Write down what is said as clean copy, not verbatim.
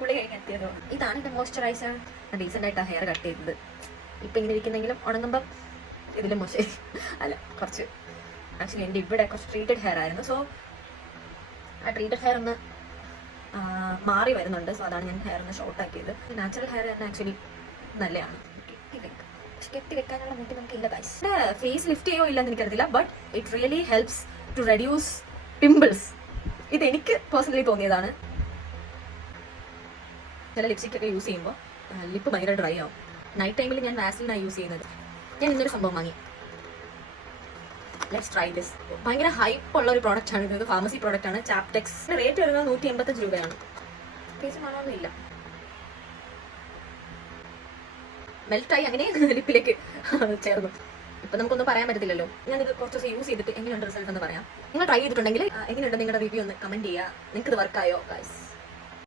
കുളി കഴിഞ്ഞെത്തിയതോ. ഇതാണ് എൻ്റെ മോയ്സ്ചറൈസർ. ഡീസൻ്റ് ആയിട്ടാണ് ഹെയർ കട്ട് ചെയ്തത്. ഇപ്പം ഇങ്ങനെ ഇരിക്കുന്നെങ്കിലും ഉണങ്ങുമ്പം ഇതിലും മോശം അല്ല, കുറച്ച് ആക്ച്വലി എൻ്റെ ഇവിടെ കുറച്ച് ട്രീറ്റഡ് ഹെയർ ആയിരുന്നു. സോ ആ ട്രീറ്റഡ് ഹെയർ ഒന്ന് മാറി വരുന്നുണ്ട്. സോ അതാണ് ഞാൻ ഹെയർ ഒന്ന് ഷോർട്ട് ആക്കിയത്. നാച്ചുറൽ ഹെയർ തന്നെ ആക്ച്വലി നല്ലതാണ്. കെട്ടി വെക്കാനുള്ള മുട്ടി നമുക്ക് ഇല്ല ഗൈസ്. ഫേസ് ലിഫ്റ്റ് ചെയ്യോ ഇല്ലെന്ന് എനിക്കറിയില്ല, but it really helps to reduce pimples. ഇതെനിക്ക് പേഴ്സണലി തോന്നിയതാണ്. ചില ലിപ്സ്റ്റിക് ഒക്കെ യൂസ് ചെയ്യുമ്പോൾ ലിപ്പ് ഭയങ്കര ഡ്രൈ ആവും. നൈറ്റ് ടൈമിൽ ഞാൻ വാസലിനാണ് യൂസ് ചെയ്യുന്നത്. ഞാൻ ഇന്നൊരു സംഭവം വാങ്ങി. Let's try this. ഭയങ്കര ഹൈപ്പ് ഉള്ള ഒരു പ്രോഡക്റ്റ് ആണ് ഇത്. ഫാർമസി പ്രോഡക്റ്റ് ആണ്. ചാപ്ടെക്സ്. റേറ്റ് വരുന്നത് 185 രൂപയാണ്. ഫേസ് കാണാനൊന്നും ഇല്ല. മെൽറ്റായി അങ്ങനെ ലിപ്പിലേക്ക് ചേർന്നു. ഇപ്പൊ നമുക്കൊന്നും പറയാൻ പറ്റത്തില്ലല്ലോ. ഞാനിത് കുറച്ച് ദിവസം യൂസ് ചെയ്തിട്ട് എങ്ങനെയുണ്ട് റിസൾട്ട് എന്ന് പറയാം. നിങ്ങൾ ട്രൈ ചെയ്തിട്ടുണ്ടെങ്കിൽ എങ്ങനെയുണ്ട് നിങ്ങളുടെ റിവ്യൂ ഒന്ന് കമന്റ് ചെയ്യുക. നിങ്ങൾക്ക് ഇത് വർക്കായോ ഗൈസ്?